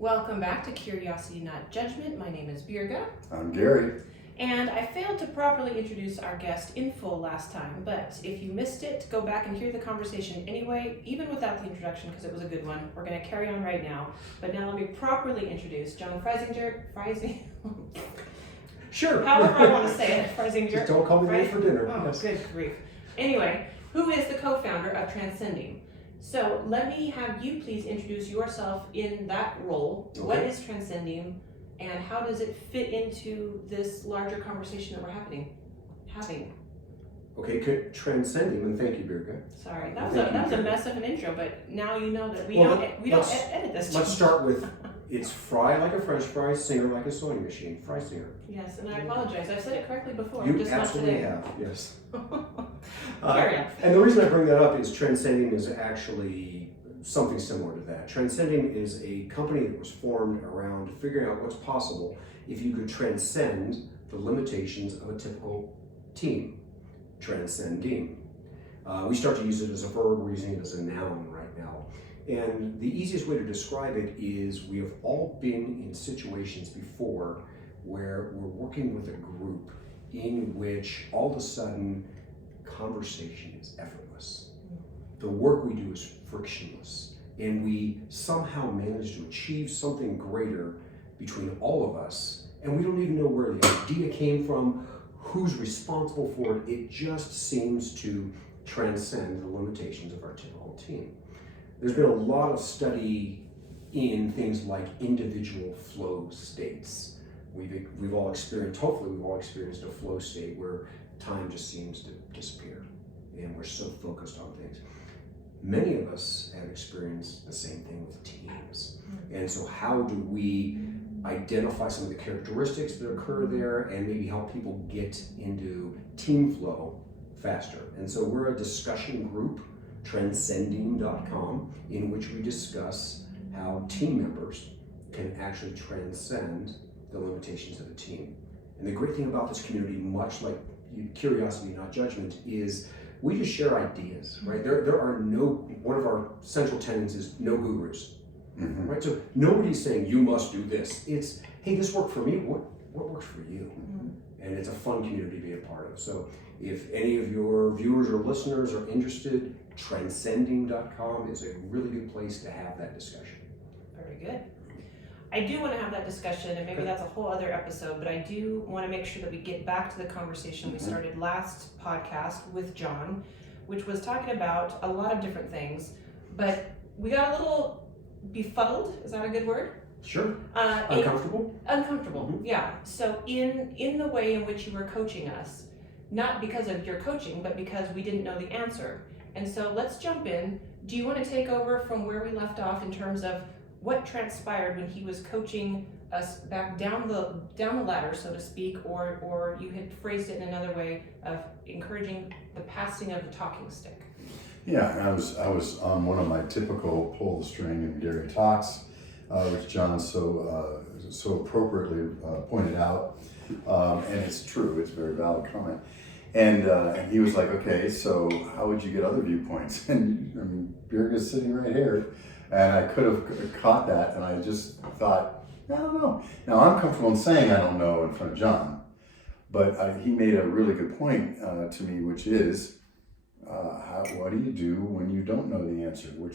Welcome back to Curiosity Not Judgment. My name is Birga. I'm Gary. And I failed to properly introduce our guest in full last time, but if you missed it, go back and hear the conversation anyway, even without the introduction, because it was a good one. We're going to carry on right now. But now let me properly introduce John Freisinger. Sure. However I want to say it, Freisinger. Just don't call me late for dinner. Oh, Yes. Good grief. Anyway, who is the co-founder of Transcending? So let me have you please introduce yourself in that role. Okay. What is Transcending, and how does it fit into this larger conversation that we're having? Okay, Transcending, and thank you, Birga. Sorry, that was a mess of an intro, but now you know that we don't edit this. Let's start with, it's fry like a French fry, singer like a sewing machine, Freisinger. Yes, and I apologize. I've said it correctly before. You just absolutely not today. have, yes. Carry on. And the reason I bring that up is Transcending is actually something similar to that. Transcending is a company that was formed around figuring out what's possible if you could transcend the limitations of a typical team. Transcending. We start to use it as a verb, we're using it as a noun right now. And the easiest way to describe it is we have all been in situations before where we're working with a group in which all of a sudden conversation is effortless. The work we do is frictionless, and we somehow manage to achieve something greater between all of us, and we don't even know where the idea came from, who's responsible for it. It just seems to transcend the limitations of our typical team. There's been a lot of study in things like individual flow states. We've all experienced, hopefully we've all experienced a flow state where time just seems to disappear and we're so focused on things. Many of us have experienced the same thing with teams. And so how do we identify some of the characteristics that occur there and maybe help people get into team flow faster? And so we're a discussion group, transcending.com, in which we discuss how team members can actually transcend the limitations of a team. And the great thing about this community, much like Curiosity Not Judgment, is we just share ideas, right? There are no, one of our central tenets is no gurus, right? So nobody's saying you must do this. It's, hey, this worked for me, what works for you? And it's a fun community to be a part of. So if any of your viewers or listeners are interested, transcending.com is a really good place to have that discussion. Very good. I do want to have that discussion, and maybe that's a whole other episode, but I do want to make sure that we get back to the conversation we started last podcast with John, which was talking about a lot of different things, but we got a little befuddled, is that a good word? Sure. Uncomfortable? Uncomfortable, yeah. So in the way in which you were coaching us, not because of your coaching, but because we didn't know the answer. And so let's jump in. Do you want to take over from where we left off in terms of what transpired when he was coaching us back down the ladder, so to speak, or you had phrased it in another way of encouraging the passing of the talking stick? Yeah, I was on one of my typical pull the string and Gary talks, which John so appropriately pointed out, and it's true. It's a very valid comment. And he was like, okay, so how would you get other viewpoints? And I mean, Birga's sitting right here. And I could have caught that, and I just thought, I don't know. Now, I'm comfortable in saying I don't know in front of John, but he made a really good point to me, which is, what do you do when you don't know the answer, which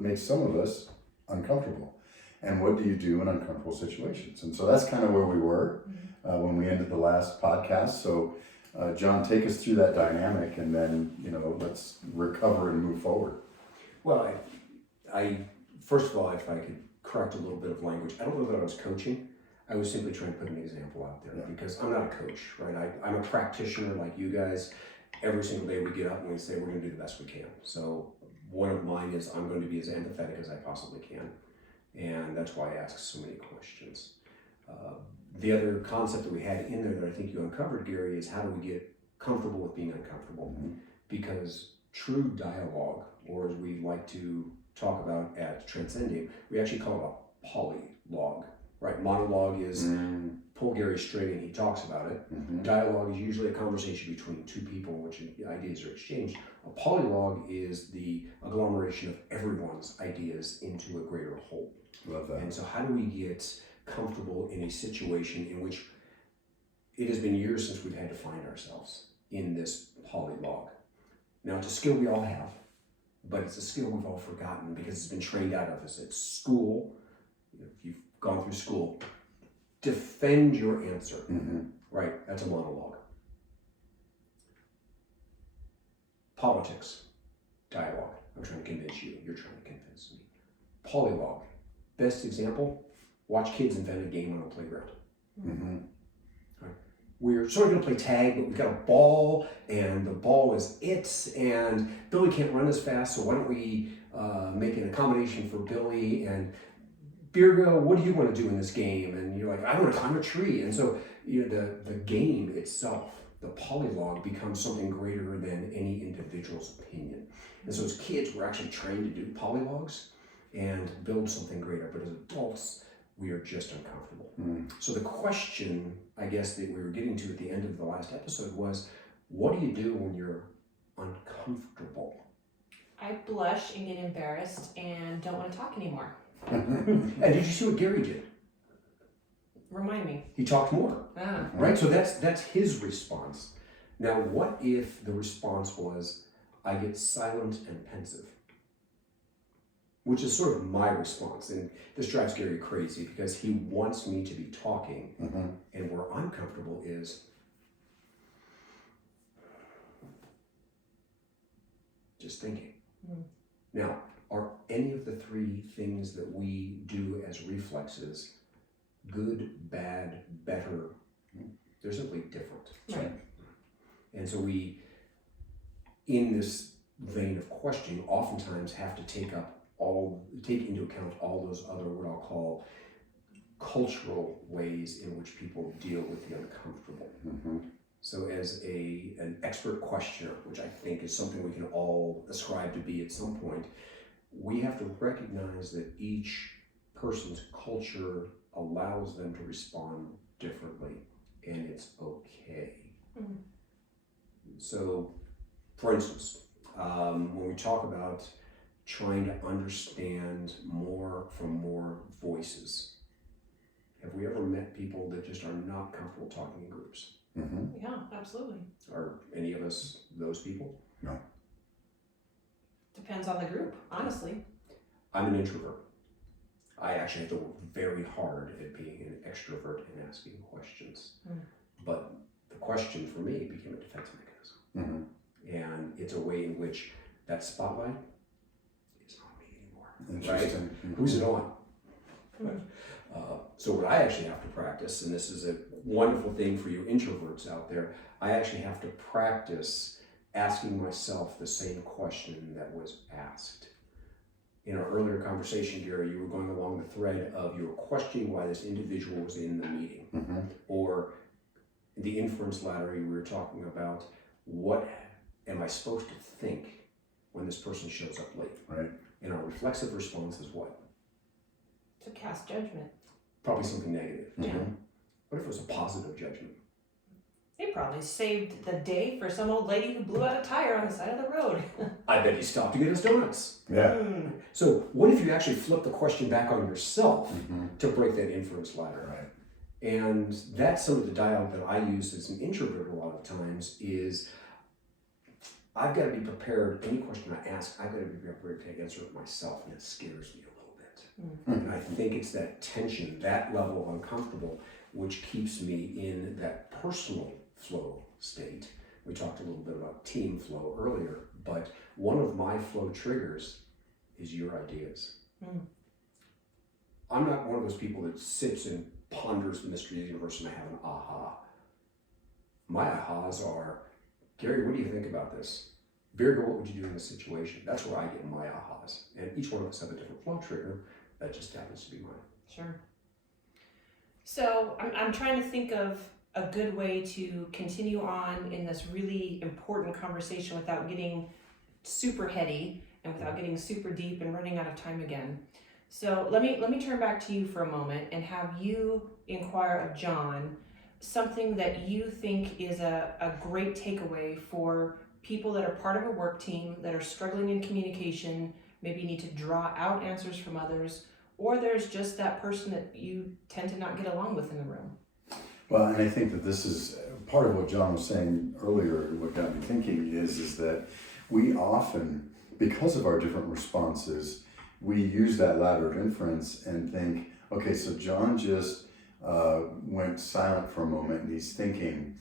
makes some of us uncomfortable. And what do you do in uncomfortable situations? And so that's kind of where we were when we ended the last podcast. So, John, take us through that dynamic, and then, let's recover and move forward. Well, I first of all, if I could correct a little bit of language, I don't know that I was coaching. I was simply trying to put an example out there because I'm not a coach, right? I'm a practitioner like you guys. Every single day we get up and we say we're going to do the best we can. So one of mine is I'm going to be as empathetic as I possibly can. And that's why I ask so many questions. The other concept that we had in there that I think you uncovered, Gary, is how do we get comfortable with being uncomfortable? Because true dialogue, or as we like to talk about at Transcending, we actually call it a polylogue, right? Monologue is pull Gary's string and he talks about it. Dialogue is usually a conversation between two people in which ideas are exchanged. A polylogue is the agglomeration of everyone's ideas into a greater whole. Love that. And so how do we get comfortable in a situation in which it has been years since we've had to find ourselves in this polylog? Now, it's a skill we all have, but it's a skill we've all forgotten because it's been trained out of us at school. If you've gone through school, defend your answer. Right, that's a monologue. Politics, dialogue. I'm trying to convince you, you're trying to convince me. Polylog, best example, watch kids invent a game on a playground. Right. We're sort of going to play tag, but we've got a ball, and the ball is it, and Billy can't run as fast, so why don't we make an accommodation for Billy, and Birga, what do you want to do in this game? And you're like, I want to climb a tree. And so the game itself, the polylog, becomes something greater than any individual's opinion. And so as kids, we're actually trained to do polylogs and build something greater. But as adults, we are just uncomfortable. So the question, I guess, that we were getting to at the end of the last episode was, what do you do when you're uncomfortable? I blush and get embarrassed and don't want to talk anymore. And did you see what Gary did? Remind me. He talked more. Right? So that's his response. Now, what if the response was, I get silent and pensive? Which is sort of my response. And this drives Gary crazy because he wants me to be talking. And where I'm comfortable is just thinking. Now, are any of the three things that we do as reflexes good, bad, better? They're simply different. Right. And so we, in this vein of questioning, oftentimes have to take into account all those other, what I'll call, cultural ways in which people deal with the uncomfortable. So as an expert questioner, which I think is something we can all ascribe to be at some point, we have to recognize that each person's culture allows them to respond differently, and it's okay. So, for instance, when we talk about trying to understand more from more voices, have we ever met people that just are not comfortable talking in groups? Yeah, absolutely. Are any of us those people? No. Depends on the group, honestly. I'm an introvert. I actually have to work very hard at being an extrovert and asking questions. But the question for me became a defense mechanism. And it's a way in which that spotlight is not me anymore. Interesting. Right? Who's it on? So what I actually have to practice, and this is a wonderful thing for you introverts out there, I actually have to practice asking myself the same question that was asked. In our earlier conversation, Gary, you were going along the thread of you were questioning why this individual was in the meeting. Or the inference ladder, we were talking about, what am I supposed to think when this person shows up late? Right. And our reflexive response is what? To cast judgment. Probably something negative. Yeah. What if it was a positive judgment? They probably saved the day for some old lady who blew out a tire on the side of the road. I bet he stopped to get us donuts. Yeah. So what if you actually flip the question back on yourself to break that inference ladder? Right. And that's some of the dialogue that I use as an introvert a lot of times is I've got to be prepared. Any question I ask, I've got to be prepared to answer it myself, and it scares me a little bit. And I think it's that tension, that level of uncomfortable, which keeps me in that personal flow state. We talked a little bit about team flow earlier, but one of my flow triggers is your ideas. I'm not one of those people that sits and ponders the mystery of the universe and I have an aha. My ahas are, Gary, what do you think about this? Birga, what would you do in this situation? That's where I get my ahas. And each one of us have a different flow trigger. That just happens to be mine. Sure. So I'm trying to think of a good way to continue on in this really important conversation without getting super heady and without getting super deep and running out of time again. So let me turn back to you for a moment and have you inquire of John something that you think is a great takeaway for people that are part of a work team that are struggling in communication, maybe need to draw out answers from others, or there's just that person that you tend to not get along with in the room. Well, and I think that this is part of what John was saying earlier, and what got me thinking is that we often, because of our different responses, we use that ladder of inference and think, okay, so John just went silent for a moment and he's thinking.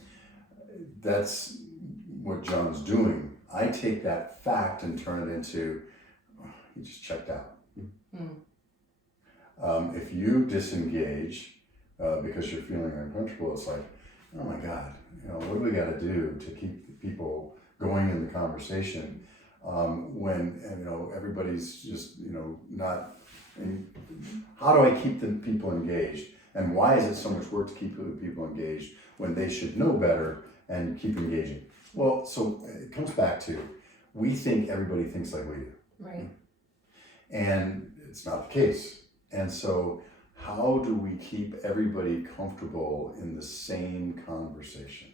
That's what John's doing. I take that fact and turn it into, oh, he just checked out. If you disengage because you're feeling uncomfortable, it's like, oh my God, what do we got to do to keep people going in the conversation when everybody's just not. How do I keep the people engaged? And why is it so much work to keep the people engaged when they should know better and keep engaging? Well, so it comes back to, we think everybody thinks like we do. Right. And it's not the case. And so how do we keep everybody comfortable in the same conversation?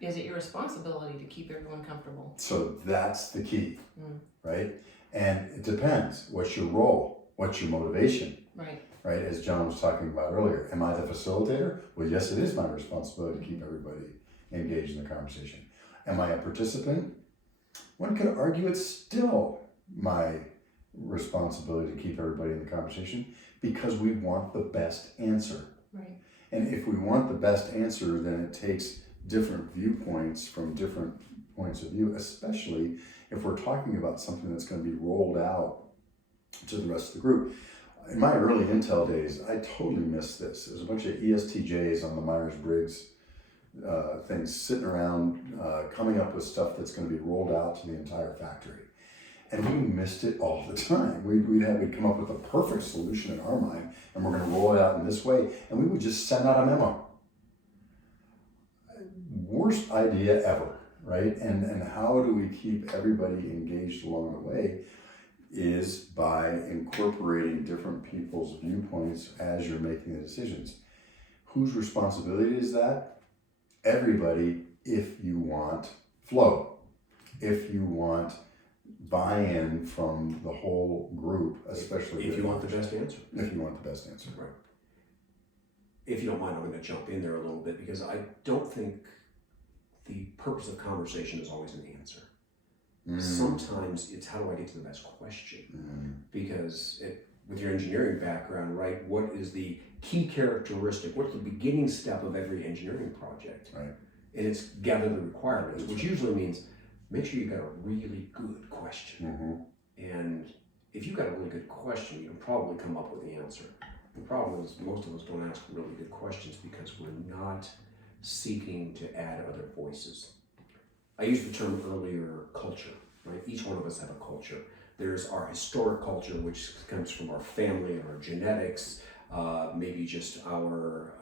Is it your responsibility to keep everyone comfortable? So that's the key, right? And it depends. What's your role? What's your motivation? Right. Right, as John was talking about earlier. Am I the facilitator? Well, yes, it is my responsibility to keep everybody engaged in the conversation. Am I a participant? One could argue it's still my responsibility to keep everybody in the conversation because we want the best answer. Right. And if we want the best answer, then it takes different viewpoints from different points of view, especially if we're talking about something that's going to be rolled out to the rest of the group. In my early Intel days, I totally missed this. There's a bunch of ESTJs on the Myers-Briggs things sitting around coming up with stuff that's going to be rolled out to the entire factory. And we missed it all the time. We'd come up with a perfect solution in our mind, and we're going to roll it out in this way, and we would just send out a memo. Worst idea ever, right? And how do we keep everybody engaged along the way is by incorporating different people's viewpoints as you're making the decisions. Whose responsibility is that? Everybody, if you want flow, if you want buy-in from the whole group, especially if you want the best answer. If you want the best answer. Right. If you don't mind, I'm going to jump in there a little bit because I don't think the purpose of conversation is always an answer. Sometimes it's how do I get to the best question? Because with your engineering background, right, what is the key characteristic? What's the beginning step of every engineering project? Right. And it's gather the requirements, which usually means make sure you've got a really good question. And if you've got a really good question, you can probably come up with the answer. The problem is most of us don't ask really good questions because we're not seeking to add other voices. I used the term earlier, culture, right? Each one of us have a culture. There's our historic culture, which comes from our family and our genetics, maybe just our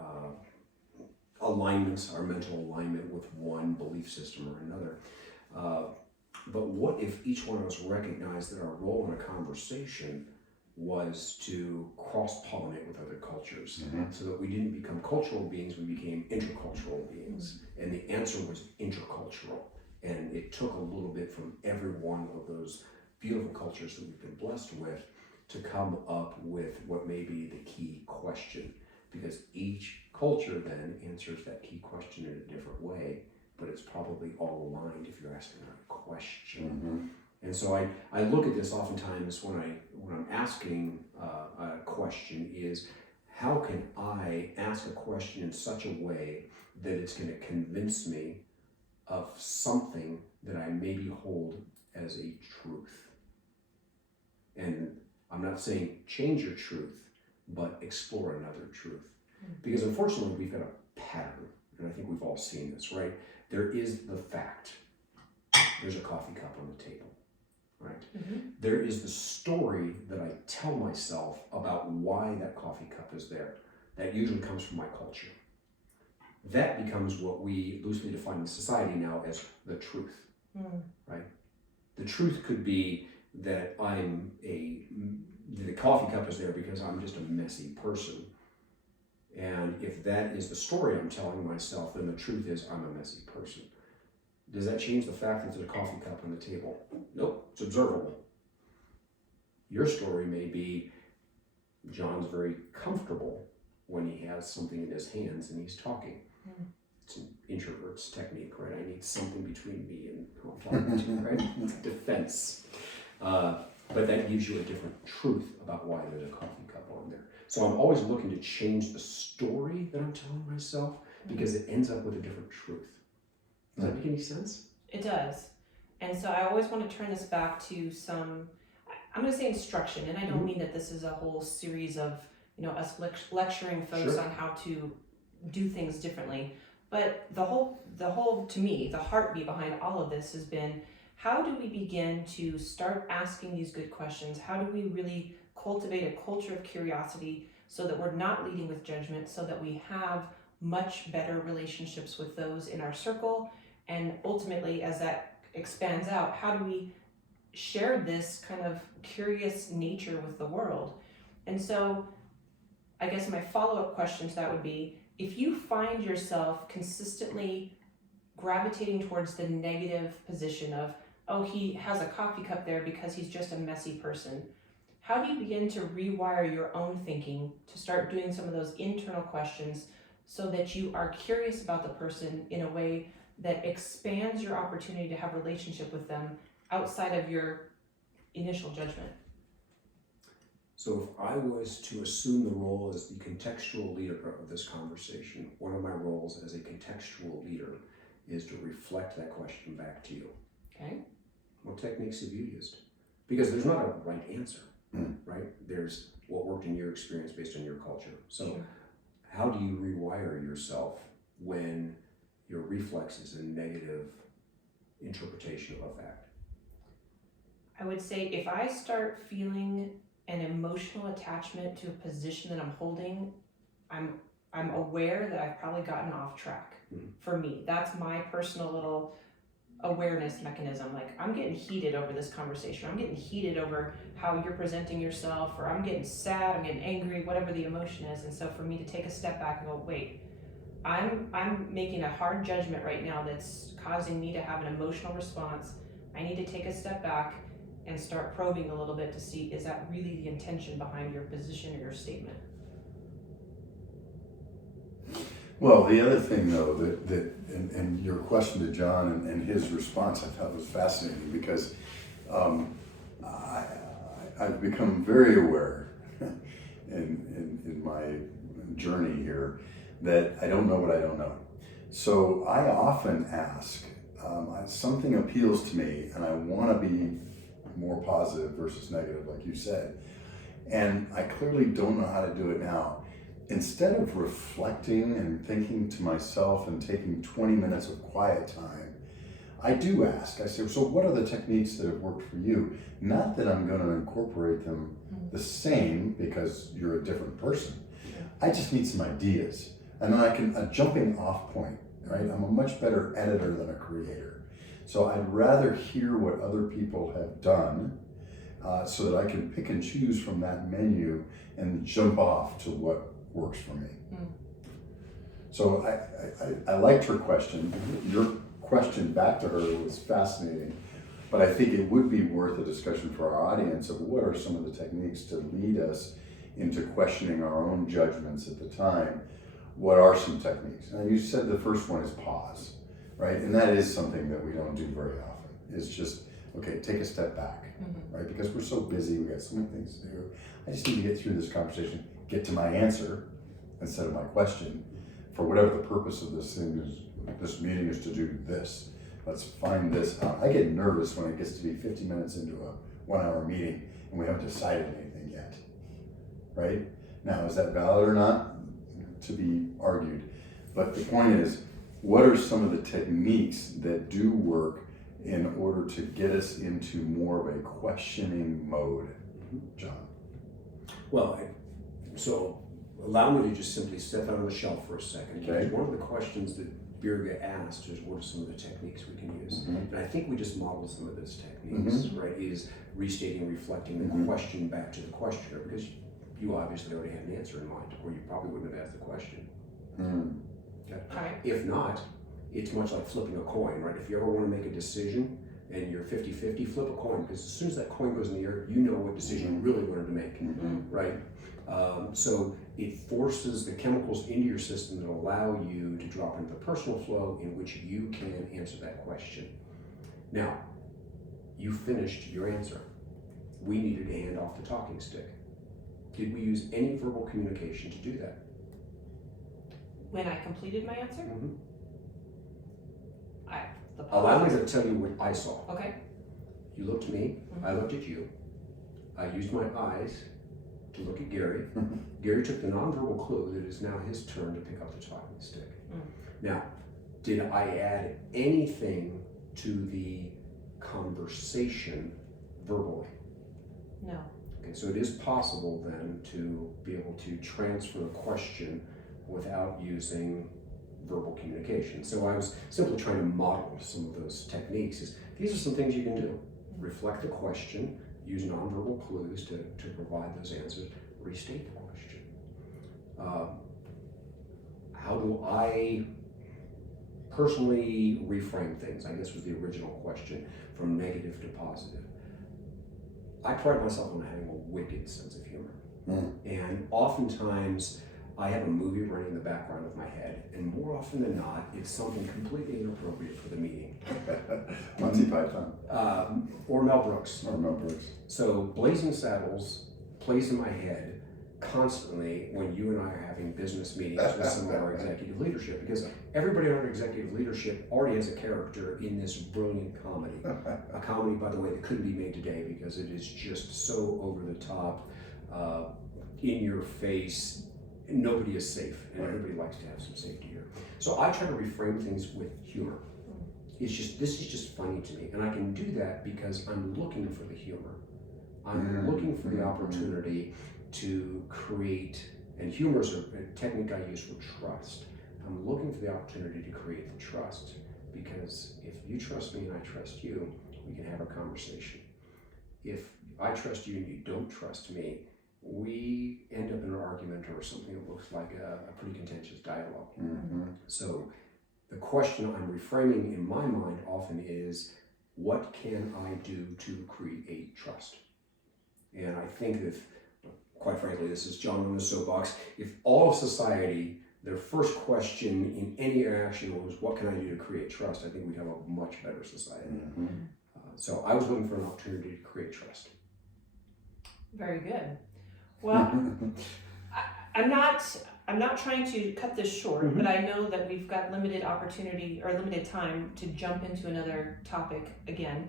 alignments, our mental alignment with one belief system or another. But what if each one of us recognized that our role in a conversation was to cross-pollinate with other cultures, so that we didn't become cultural beings, we became intercultural beings, and the answer was intercultural. And it took a little bit from every one of those beautiful cultures that we've been blessed with to come up with what may be the key question. Because each culture then answers that key question in a different way, but it's probably all aligned if you're asking the right question. And so I look at this oftentimes when I'm asking a question is, how can I ask a question in such a way that it's going to convince me of something that I maybe hold as a truth? And I'm not saying change your truth, but explore another truth. Because unfortunately, we've got a pattern, and I think we've all seen this, right? There is the fact. There's a coffee cup on the table, right? There is the story that I tell myself about why that coffee cup is there. That usually comes from my culture. That becomes what we loosely define in society now as the truth, right? The truth could be that the coffee cup is there because I'm just a messy person. And if that is the story I'm telling myself, then the truth is I'm a messy person. Does that change the fact that there's a coffee cup on the table? Nope, it's observable. Your story may be, John's very comfortable when he has something in his hands and he's talking. It's an introvert's technique, right? I need something between me and who I'm talking to, right? Defense. But that gives you a different truth about why there's a coffee cup on there. So I'm always looking to change the story that I'm telling myself because it ends up with a different truth. Does that make any sense? It does. And so I always want to turn this back to some, I'm going to say instruction, and I don't mean that this is a whole series of, us lecturing folks on how to do things differently. But the whole, to me, the heartbeat behind all of this has been, how do we begin to start asking these good questions? How do we really cultivate a culture of curiosity so that we're not leading with judgment, so that we have much better relationships with those in our circle? And ultimately, as that expands out, how do we share this kind of curious nature with the world? And so I guess my follow-up question to that would be, if you find yourself consistently gravitating towards the negative position of, oh, he has a coffee cup there because he's just a messy person, how do you begin to rewire your own thinking to start doing some of those internal questions so that you are curious about the person in a way that expands your opportunity to have a relationship with them outside of your initial judgment? So if I was to assume the role as the contextual leader of this conversation, one of my roles as a contextual leader is to reflect that question back to you. Okay. What techniques have you used? Because there's not a right answer, right? There's what worked in your experience based on your culture. So how do you rewire yourself when your reflex is a negative interpretation of a fact? I would say if I start feeling an emotional attachment to a position that I'm holding, I'm aware that I've probably gotten off track. For me, that's my personal little awareness mechanism. Like, I'm getting heated over this conversation. I'm getting heated over how you're presenting yourself, or I'm getting sad, I'm getting angry, whatever the emotion is. And so for me to take a step back and go, wait, I'm making a hard judgment right now that's causing me to have an emotional response. I need to take a step back and start probing a little bit to see, is that really the intention behind your position or your statement? Well, the other thing though, and your question to John and his response I thought was fascinating, because I've become very aware in my journey here that I don't know what I don't know. So I often ask, something appeals to me and I want to be more positive versus negative, like you said, and I clearly don't know how to do it now. Instead of reflecting and thinking to myself and taking 20 minutes of quiet time, I do ask. I say, so what are the techniques that have worked for you? Not that I'm going to incorporate them the same because you're a different person. I just need some ideas. And then I can, a jumping off point, right? I'm a much better editor than a creator. So I'd rather hear what other people have done so that I can pick and choose from that menu and jump off to what works for me. So I liked her question. Your question back to her was fascinating, but I think it would be worth a discussion for our audience of what are some of the techniques to lead us into questioning our own judgments at the time. What are some techniques? And you said the first one is pause, right? And that is something that we don't do very often. It's just, okay, take a step back, right? Because we're so busy, we got so many things to do. I just need to get through this conversation, get to my answer instead of my question, for whatever the purpose of this thing is. This meeting is to do this. Let's find this out. I get nervous when it gets to be 50 minutes into a 1 hour meeting and we haven't decided anything yet, right? Now, is that valid or not? To be argued. But the point is, what are some of the techniques that do work in order to get us into more of a questioning mode, John? Well, so allow me to just simply step out on the shelf for a second. Okay. One of the questions that Birga asked is, what are some of the techniques we can use? And I think we just modeled some of those techniques, right? Is restating, reflecting the question back to the questioner, because you obviously already had an answer in mind, or you probably wouldn't have asked the question. Okay. Right. If not, it's much like flipping a coin, right? If you ever want to make a decision and you're 50-50, flip a coin, because as soon as that coin goes in the air, you know what decision you really wanted to make, right? So it forces the chemicals into your system that allow you to drop into the personal flow in which you can answer that question. Now, you finished your answer. We needed to hand off the talking stick. Did we use any verbal communication to do that? When I completed my answer, Allow me to tell you what I saw. Okay. You looked at me, I looked at you. I used my eyes to look at Gary. Gary took the nonverbal clue that it is now his turn to pick up the talking stick. Now, did I add anything to the conversation verbally? No. Okay, so it is possible then to be able to transfer a question without using verbal communication. So I was simply trying to model some of those techniques. These are some things you can do. Reflect the question, use nonverbal clues to provide those answers, restate the question. How do I personally reframe things, I guess was the original question, from negative to positive. I pride myself on having a wicked sense of humor. And oftentimes I have a movie running in the background of my head, and more often than not, it's something completely inappropriate for the meeting. Monty Python. Or Mel Brooks. Or Mel Brooks. So Blazing Saddles plays in my head constantly when you and I are having business meetings with some of our executive leadership, because everybody on our executive leadership already has a character in this brilliant comedy. A comedy, by the way, that couldn't be made today because it is just so over the top, in your face. Nobody is safe, and everybody likes to have some safety here. So I try to reframe things with humor. This is just funny to me, and I can do that because I'm looking for the humor. I'm looking for the opportunity to create, and humor is a technique I use for trust. I'm looking for the opportunity to create the trust, because if you trust me and I trust you, we can have a conversation. If I trust you and you don't trust me, we end up in an argument or something that looks like a pretty contentious dialogue. So the question I'm reframing in my mind often is, what can I do to create trust? And I think that, quite frankly, this is John on the soapbox, if all of society, their first question in any interaction was, what can I do to create trust? I think we'd have a much better society. So I was looking for an opportunity to create trust. Very good. Well, I'm not trying to cut this short, but I know that we've got limited opportunity or limited time to jump into another topic again.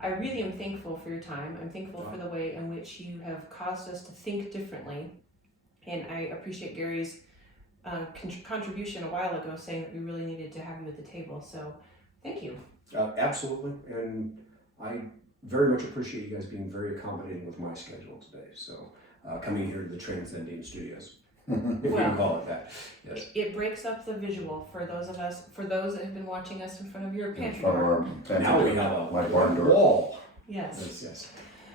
I really am thankful for your time. I'm thankful for the way in which you have caused us to think differently. And I appreciate Gary's contribution a while ago saying that we really needed to have you at the table. So thank you. Absolutely. And I very much appreciate you guys being very accommodating with my schedule today. So coming here to the Transcending studios, if you can call it that. Yes. It breaks up the visual for those that have been watching us in front of your pantry From door. our pantry Now we door, have a like barn door. wall. Yes. Yes.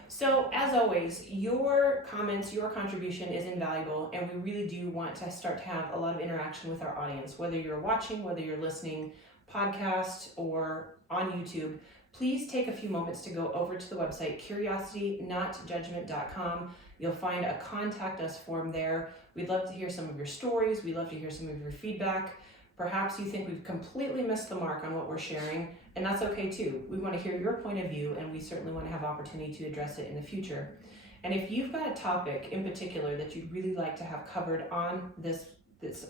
So as always, your comments, your contribution is invaluable, and we really do want to start to have a lot of interaction with our audience, whether you're watching, whether you're listening, podcast, or on YouTube. Please take a few moments to go over to the website, curiositynotjudgment.com. You'll find a contact us form there. We'd love to hear some of your stories. We'd love to hear some of your feedback. Perhaps you think we've completely missed the mark on what we're sharing, and that's okay too. We want to hear your point of view, and we certainly want to have opportunity to address it in the future. And if you've got a topic in particular that you'd really like to have covered on this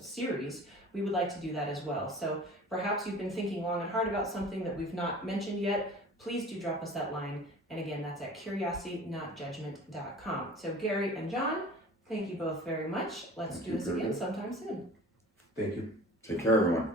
series, we would like to do that as well. So perhaps you've been thinking long and hard about something that we've not mentioned yet. Please do drop us that line. And again, that's at curiositynotjudgment.com. So Gary and John, thank you both very much. Let's do this again sometime soon. Thank you. Take care, everyone.